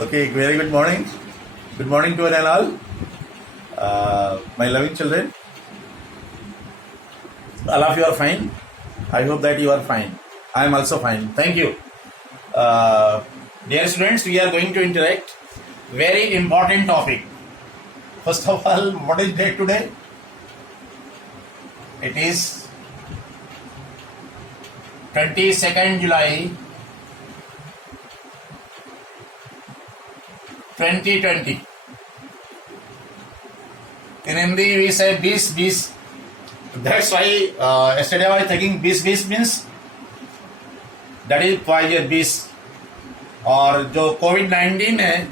Okay, very good morning. Good morning to one and all. My loving children. All of you are fine. I hope that you are fine. I am also fine. Thank you. Dear students, we are going to interact. Very important topic. First of all, what is date today? It is 22nd July 2020. In Hindi we say 20. That's why yesterday I was thinking 20 means that is poison 20. और जो कोविड-19 है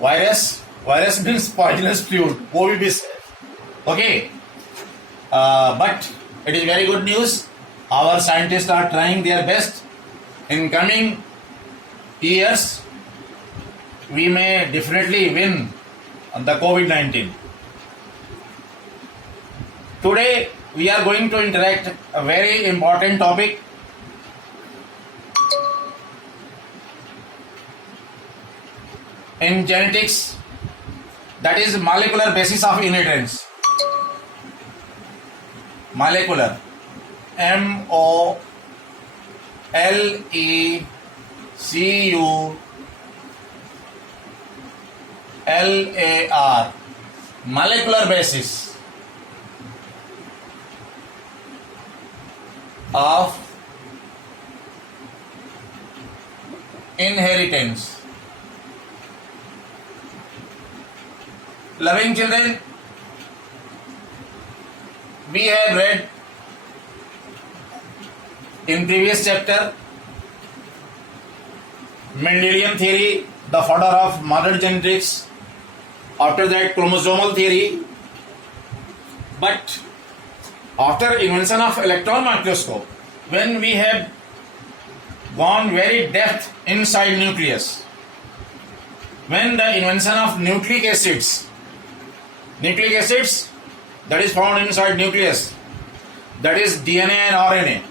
virus means poisonous fluid वो भी 20 है. Okay, but it is very good news. Our scientists are trying their best. In coming years we may definitely win the COVID-19. Today we are going to interact a very important topic. In genetics, that is molecular basis of inheritance. Molecular, MOLECULAR, molecular basis of inheritance. Loving children, we have read in previous chapter Mendelian theory, the father of modern genetics. After that, chromosomal theory. But after invention of electron microscope, when we have gone very depth inside nucleus, when the invention of nucleic acids that is found inside nucleus, that is DNA and RNA,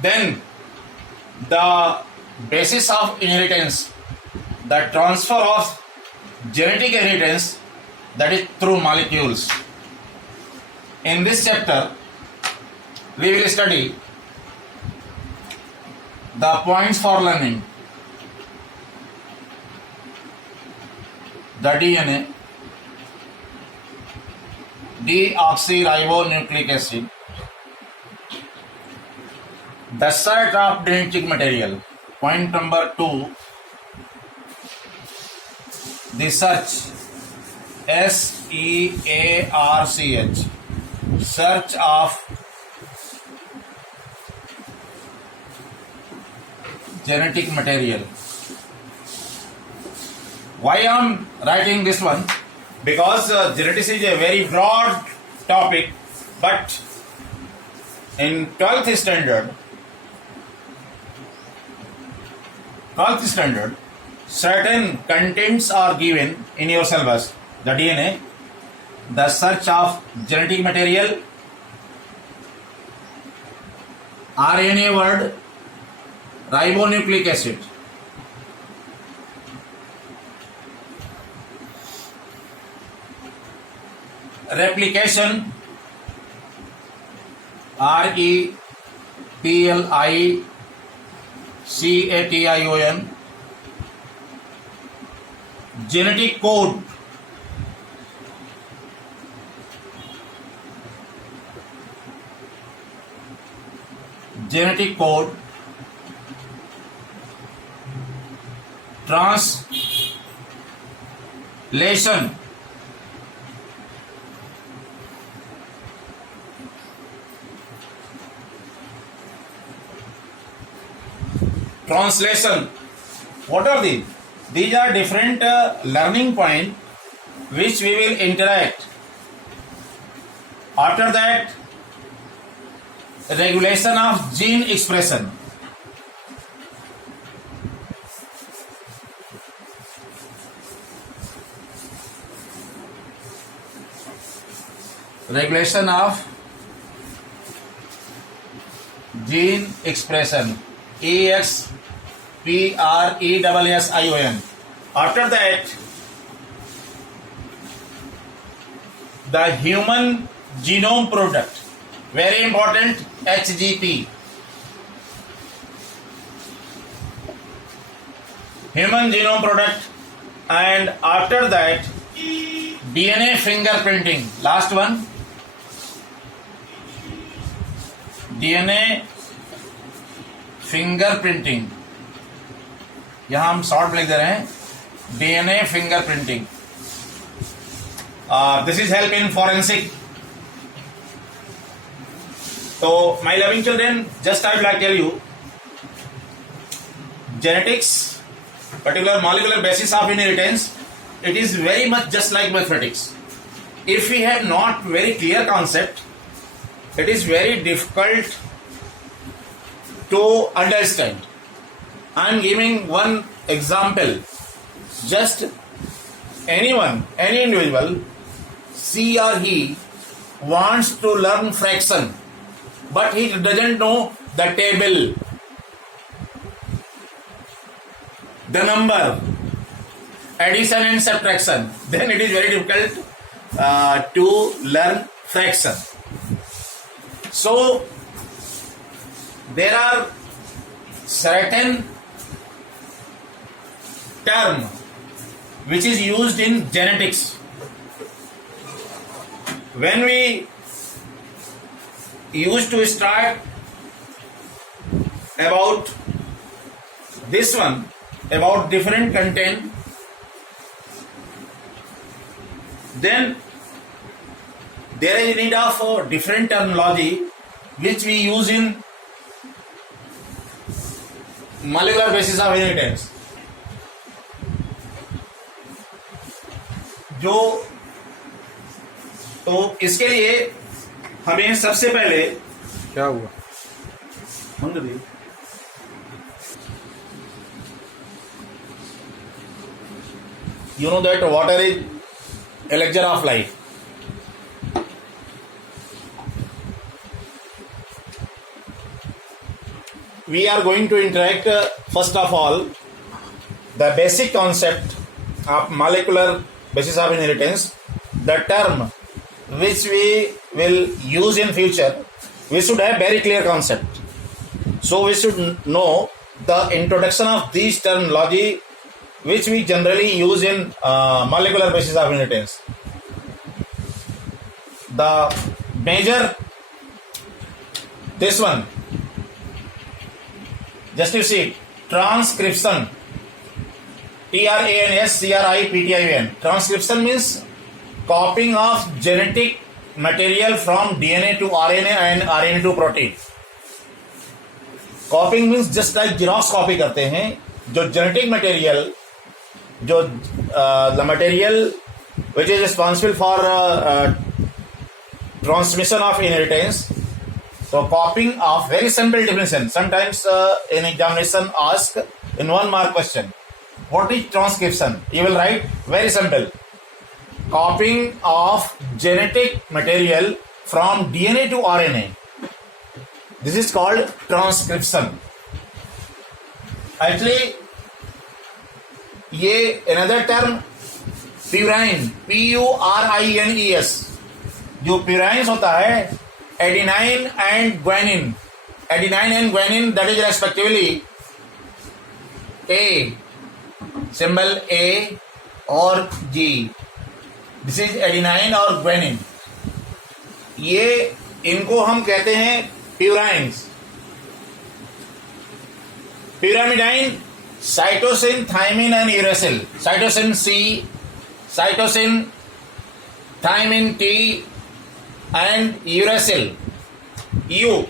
then the basis of inheritance, the transfer of genetic inheritance, that is through molecules. In this chapter we will study the points for learning: the DNA, deoxyribonucleic acid, the search of genetic material. Point number 2, the search, SEARCH, search of genetic material. Why I am writing this one? Because genetics is a very broad topic, but in 12th standard, certain contents are given in your syllabus: the DNA, the search of genetic material, RNA word, ribonucleic acid. Replication, REPLICATION. Genetic code, translation, what are these? These are different learning points which we will interact. After that, regulation of gene expression. Regulation of gene expression, EX Pression. After that, the human genome product, very important, HGP. Human genome product, and after that, DNA fingerprinting. Last one, DNA fingerprinting. यहाँ हम short लिख दे रहे हैं, DNA fingerprinting. This is help in forensic. So, my loving children, just I would like to tell you, genetics, particular molecular basis of inheritance, it is very much just like mathematics. If we have not very clear concept, it is very difficult to understand. I am giving one example. Just anyone, any individual, she or he wants to learn fraction, but he doesn't know the table, the number, addition and subtraction, then it is very difficult to learn fraction. So there are certain term which is used in genetics. When we used to start about this one, about different content, then there is need of a different terminology which we use in molecular basis of inheritance. जो तो इसके लिए हमें सबसे पहले क्या हुआ you know that water is elixir of life. We are going to interact first of all the basic concept of molecular basis of inheritance, the term which we will use in future. We should have very clear concept. So we should know the introduction of these terminology which we generally use in molecular basis of inheritance. The major, this one, just you see, transcription, Transcription. Transcription means copying of genetic material from DNA to RNA and RNA to protein. Copying means just like Xerox copy करते हैं, जो genetic material, जो the material which is responsible for transmission of inheritance. So copying of very simple definition. Sometimes in examination ask in 1 mark question, what is transcription? You will write very simple. Copying of genetic material from DNA to RNA. This is called transcription. Actually, ये another term purine, Purines, जो purines होता है, adenine and guanine. Adenine and guanine, that is respectively A, symbol A और G. This is adenine और guanine. ये इनको हम कहते हैं purines. Pyrimidine, cytosine, thymine and uracil. Cytosine C, cytosine, thymine T and uracil U,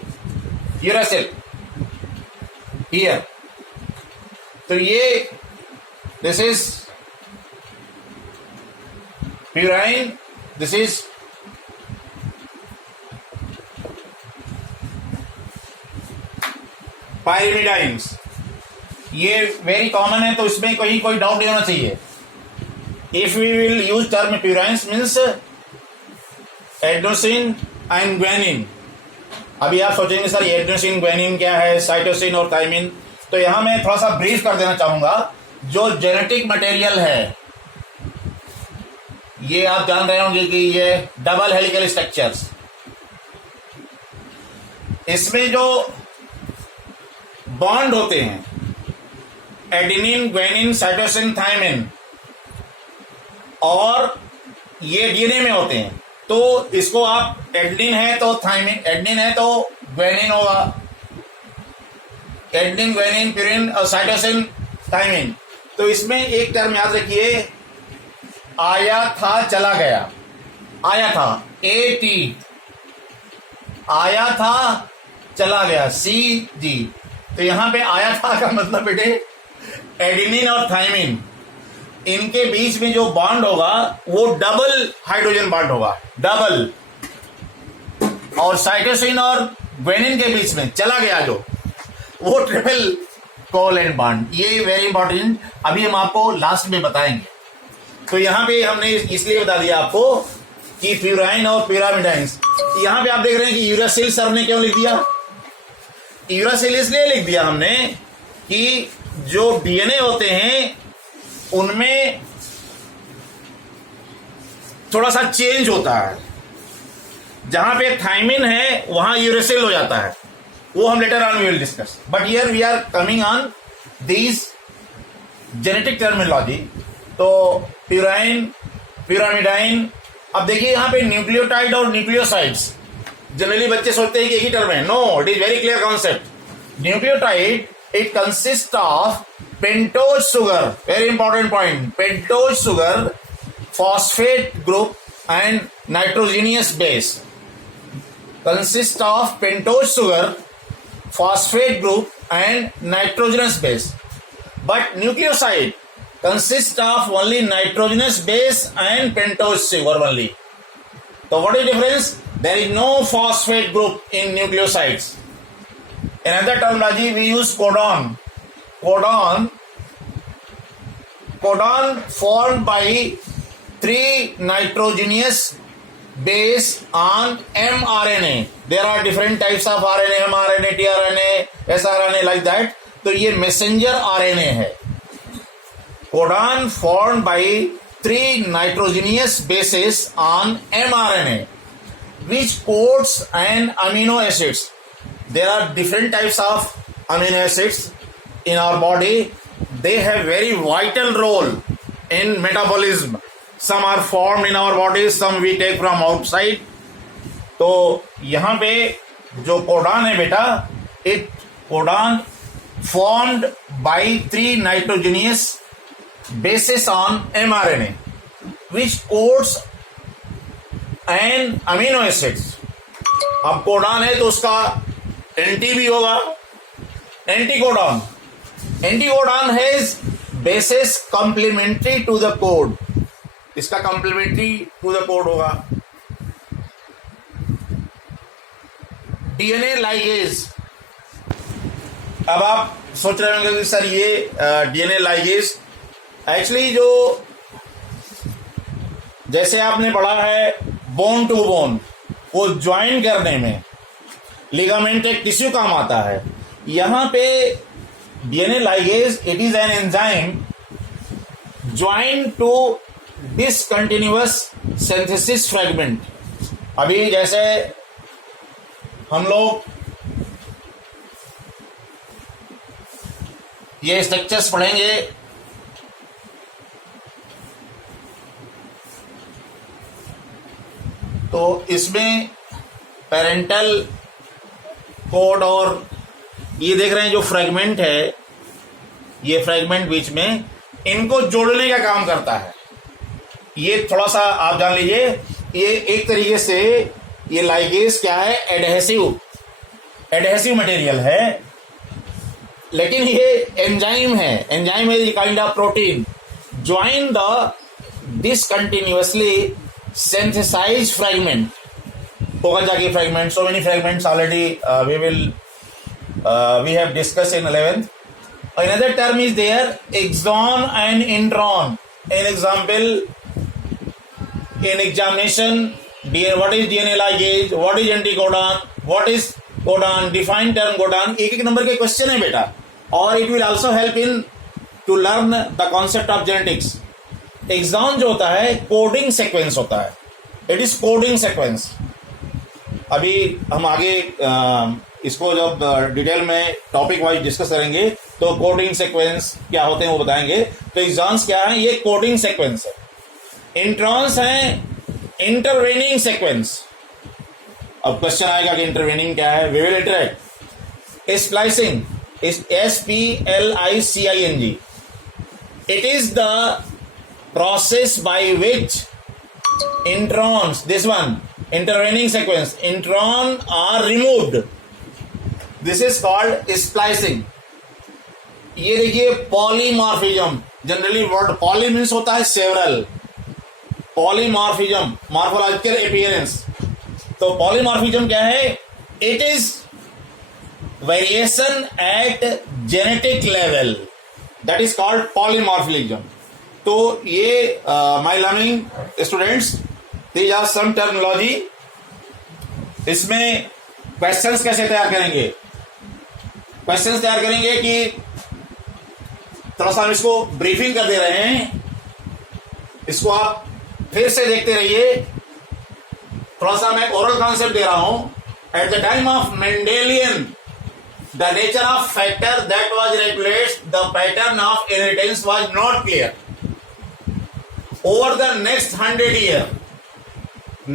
uracil here. तो ये this is purine, this is pyrimidines. ये वेरी कॉमन है, तो इसमें कोई डाउट नहीं होना चाहिए. If we will use term purines means adenosine and guanine. अभी आप सोचेंगे सर एडेनोसिन ग्वानिन क्या है, साइटोसिन और थाइमिन, तो यहां मैं थोड़ा सा ब्रीफ कर देना चाहूंगा। जो जेनेटिक मटेरियल है, ये आप जान रहे होंगे कि ये डबल हेलिकल स्ट्रक्चर्स, इसमें जो बॉन्ड होते हैं एडेनिन, ग्वानिन, साइटोसिन, थायमिन, और ये डीएनए में होते हैं। तो इसको आप एडेनिन है तो थायमिन, एडेनिन है तो ग्वानिन होगा, एडेनिन, ग्वानिन, प्यूरिन और साइटोसिन, थायमिन। तो इसमें एक टर्म याद रखिए, आया था चला गया, आया था AT, आया था चला गया CG। तो यहां पे आया था का मतलब बेटे एडेनिन और थायमिन, इनके बीच में जो बॉन्ड होगा वो डबल हाइड्रोजन बॉन्ड होगा, डबल। और साइटोसिन और ग्वानिन के बीच में चला गया जो, वो ट्रिपल कोवैलेंट बॉन्ड। ये वेरी इंपॉर्टेंट, अभी हम आपको लास्ट में बताएंगे। तो यहां पे हमने इसलिए बता दिया आपको कि प्यूराइन और प्यूरामिडाइंस। यहां पे आप देख रहे हैं कि यूरासिल सर ने क्यों लिख दिया? यूरासिल इसलिए लिख दिया हमने कि जो डीएनए होते हैं उनमें थोड़ा सा चेंज होता है, जहां पे थायमिन है वहां यूरासिल हो जाता है, वो हम later on we will discuss. But here we are coming on these genetic terminology. तो प्यूराइन, प्यूरामिडाइन, अब देखिए यहां पे न्यूक्लियोटाइड और न्यूक्लियोसाइड्स, जनरली बच्चे सोचते हैं कि एक ही टर्म है। No, it is very clear concept. Nucleotide it consist of pentose sugar, very important point, pentose sugar, phosphate group and nitrogenous base. Consist of pentose sugar, phosphate group and nitrogenous base. But nucleoside consists of only nitrogenous base and pentose sugar only. So what is the difference? There is no phosphate group in nucleosides. In another terminology we use codon. Codon formed by 3 nitrogenous base on mRNA. There are different types of RNA, mRNA, tRNA, sRNA, like that. तो ये messenger RNA है. Codon formed by 3 nitrogenous bases on mRNA, which codes an amino acids. There are different types of amino acids in our body. They have very vital role in metabolism. Some are formed in our bodies, some we take from outside. तो यहां पे जो codon है बेटा, it codon formed by 3 nitrogenous bases on mRNA, which codes an amino acids. अब codon है तो उसका एंटी भी होगा, anticodon. Anticodon has bases complementary to the code. इसका कॉम्प्लीमेंट्री टू द कोड होगा। डीएनए लाइगेज, अब आप सोच रहे होंगे कि सर ये डीएनए लाइगेज एक्चुअली जो, जैसे आपने पढ़ा है बोन टू बोन, वो ज्वाइन करने में लिगामेंट एक टिश्यू काम आता है। यहां पे DNA ligase it is an enzyme join to discontinuous synthesis fragment. अभी जैसे हम लोग ये स्ट्रक्चर्स पढ़ेंगे, तो इसमें पेरेंटल कोड और ये देख रहे हैं जो फ्रेगमेंट है, ये फ्रेगमेंट बीच में इनको जोड़ने का काम करता है। ये थोड़ा सा आप जान लीजिए, ये एक तरीके से ये लाइगेज क्या है, एडहेसिव मटेरियल है, लेकिन ये एंजाइम है। Enzyme is kind of protein join the discontinuously synthesised fragment. होगा जाके fragment, so many fragments already we have discussed in 11th. Another term is there, exon and intron. An example, in examination, what is DNA ligase, what is anticodon, what is codon, define term codon, एक एक number के question है बेटा। और it will also help in to learn the concept of genetics. Exam जो होता है coding sequence होता है, इट इज कोडिंग सीक्वेंस। अभी हम आगे इसको जब डिटेल में टॉपिक वाइज डिस्कस करेंगे तो कोडिंग सीक्वेंस क्या होते हैं वो बताएंगे। तो एग्जाम्स क्या है, ये कोडिंग सीक्वेंस है। इंट्रॉन्स है इंटरवेनिंग सीक्वेंस। अब क्वेश्चन आएगा कि इंटरवेनिंग क्या है, we will interact. Splicing is SPLICING. It is the process by which introns, this one, intervening sequence, intron are removed. This is called splicing. ये देखिए polymorphism, generally word poly means होता है several, polymorphism morphological appearance. तो polymorphism क्या है, it is variation at genetic level, that is called polymorphism. तो ये my learning students, these are some terminology। इसमें क्वेश्चंस कैसे तैयार करेंगे, क्वेश्चंस तैयार करेंगे कि थोड़ा सा हम इसको ब्रीफिंग कर दे रहे हैं, इसको आप फिर से देखते रहिए। थोड़ा सा मैं ओरल कॉन्सेप्ट दे रहा हूं। At the time of Mendelian the nature of factor that was replaced, the pattern of inheritance was not clear. Over the next 100 years,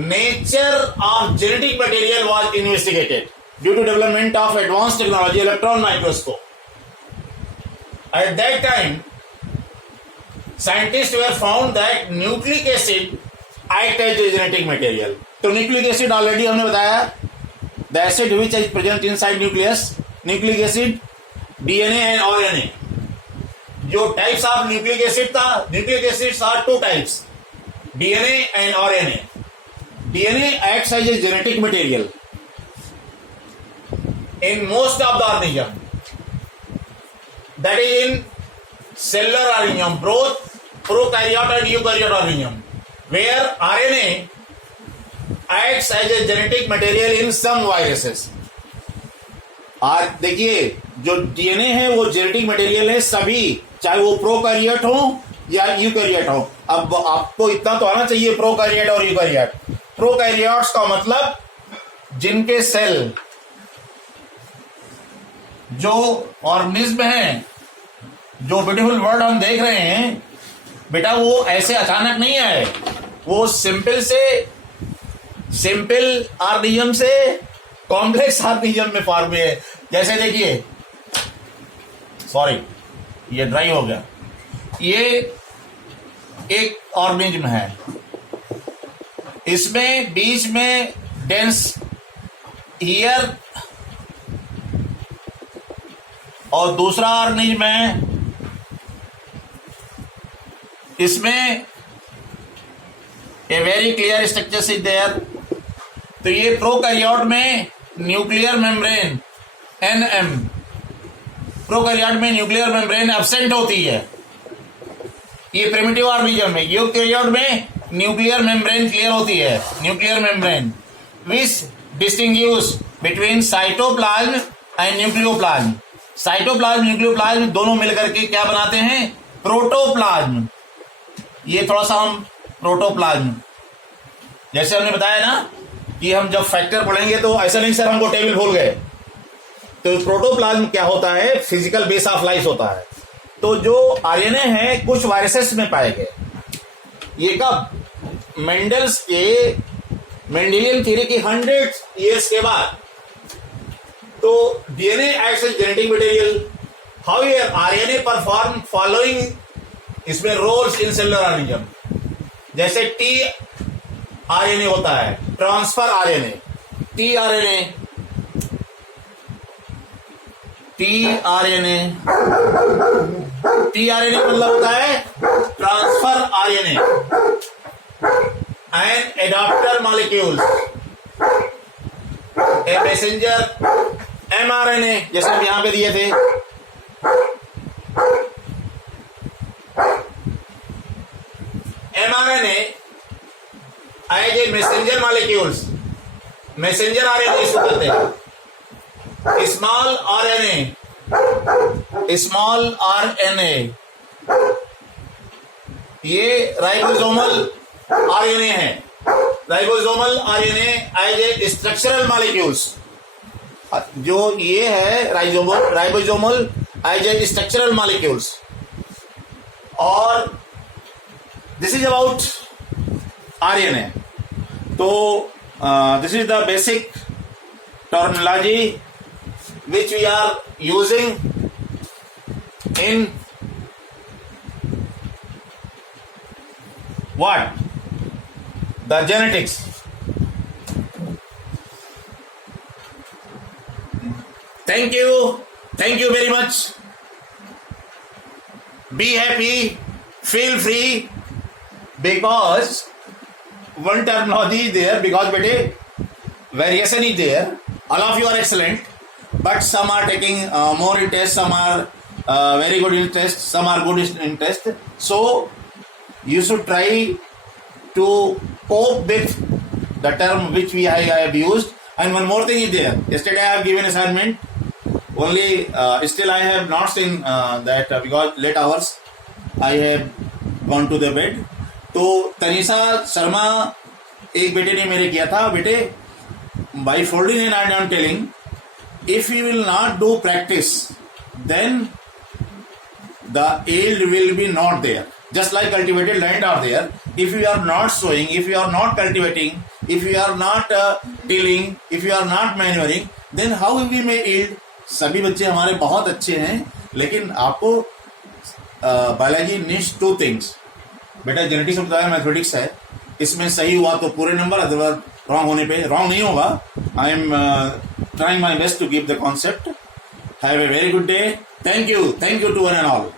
nature of genetic material was investigated due to development of advanced technology, electron microscope. At that time, scientists were found that nucleic acid act as a genetic material. तो nucleic acid already हमने बताया, the acid which is present inside nucleus, nucleic acid, DNA and RNA. जो types of nucleic acid था, nucleic acids are two types, DNA and RNA. DNA acts as a genetic material in most of the organism, that is in cellular organism, both prokaryote and eukaryote organism, where RNA acts as a genetic material in some viruses. आज देखिए जो DNA है वो genetic material है सभी, चाहे वो prokaryote हो या यूकैरियोट हो। अब आपको इतना तो आना चाहिए प्रोकैरियोट और यूकैरियोट। प्रोकैरियोट्स का मतलब जिनके सेल, जो ऑर्गेनिज्म है, जो ब्यूटीफुल वर्ड हम देख रहे हैं बेटा, वो ऐसे अचानक नहीं आए, वो सिंपल ऑर्गेनिज्म से कॉम्प्लेक्स ऑर्गेनिज्म में फॉर्म हुए है। जैसे देखिए, सॉरी ये ड्राई हो गया, ये एक ऑर्गेनिज्म है, इसमें बीच में डेंस ईयर, और दूसरा ऑर्गेनिज्म है, इसमें a very clear structure is there. तो ये प्रोकैरियोट में न्यूक्लियर मेम्ब्रेन एनएम, प्रोकैरियोट में न्यूक्लियर मेम्ब्रेन एब्सेंट होती है, ये प्रिमिटिव ऑर्गेनिज्म में। यूकैरियोट में न्यूक्लियर मेम्ब्रेन क्लियर होती है, nuclear membrane which distinguish between cytoplasm and nucleoplasm. Cytoplasm nucleoplasm दोनों मिलकर के क्या बनाते हैं, प्रोटोप्लाज्म। ये थोड़ा सा हम प्रोटोप्लाज्म, जैसे हमने बताया ना कि हम जब फैक्टर पढ़ेंगे तो ऐसा नहीं सर हमको टेबल भूल गए। तो प्रोटोप्लाज्म क्या होता है, फिजिकल बेस ऑफ लाइफ होता है। तो जो आरएनए है कुछ वायरसेस में पाए गए, ये कब, मेंडल्स के मेंडेलियन थ्योरी की 100 इयर्स के बाद। तो DNA acts as genetic material, however RNA perform following इसमें रोल्स इन सेलुलर ऑर्गेनिज्म। जैसे टी आरएनए होता है, ट्रांसफर आरएनए, टीआरएनए मतलब होता है transfer RNA and adaptor molecules, a messenger mRNA, जैसे हम यहां पे दिए थे। MRNA as a messenger molecules, messenger RNA इसको कहते हैं। स्मॉल आरएनए स्मॉल RNA, ये राइबोसोमल RNA है. Ribosomal RNA as a structural molecules, जो ये है ribosomal as a structural molecules. और दिस इज अबाउट RNA. तो this is the basic terminology which we are using in what? The genetics. Thank you very much. Be happy, feel free, because one terminology is there, because bete variation is there. All of you are excellent, but some are taking more interest, some are very good interest, some are good interest. So you should try to cope with the term which I have used. And one more thing is there. Yesterday I have given assignment. Only still I have not seen that because late hours I have gone to the bed. तो तनीषा शर्मा एक बेटे ने मेरे किया था, बेटे by folding in and I am telling, if you will not do practice, then the yield will be not there. Just like cultivated land are there. If you are not sowing, if you are not cultivating, if you are not tilling, if you are not manuring, then how we may yield? सभी बच्चे हमारे बहुत अच्छे हैं, लेकिन आपको biology needs two things. बेटा genetics में बताया मैथमेटिक्स है, इसमें सही हुआ तो पूरे नंबर, अदरवाइज रॉन्ग होने पे रॉन्ग नहीं होगा. I am trying my best to give the concept. Have a very good day. Thank you to one and all.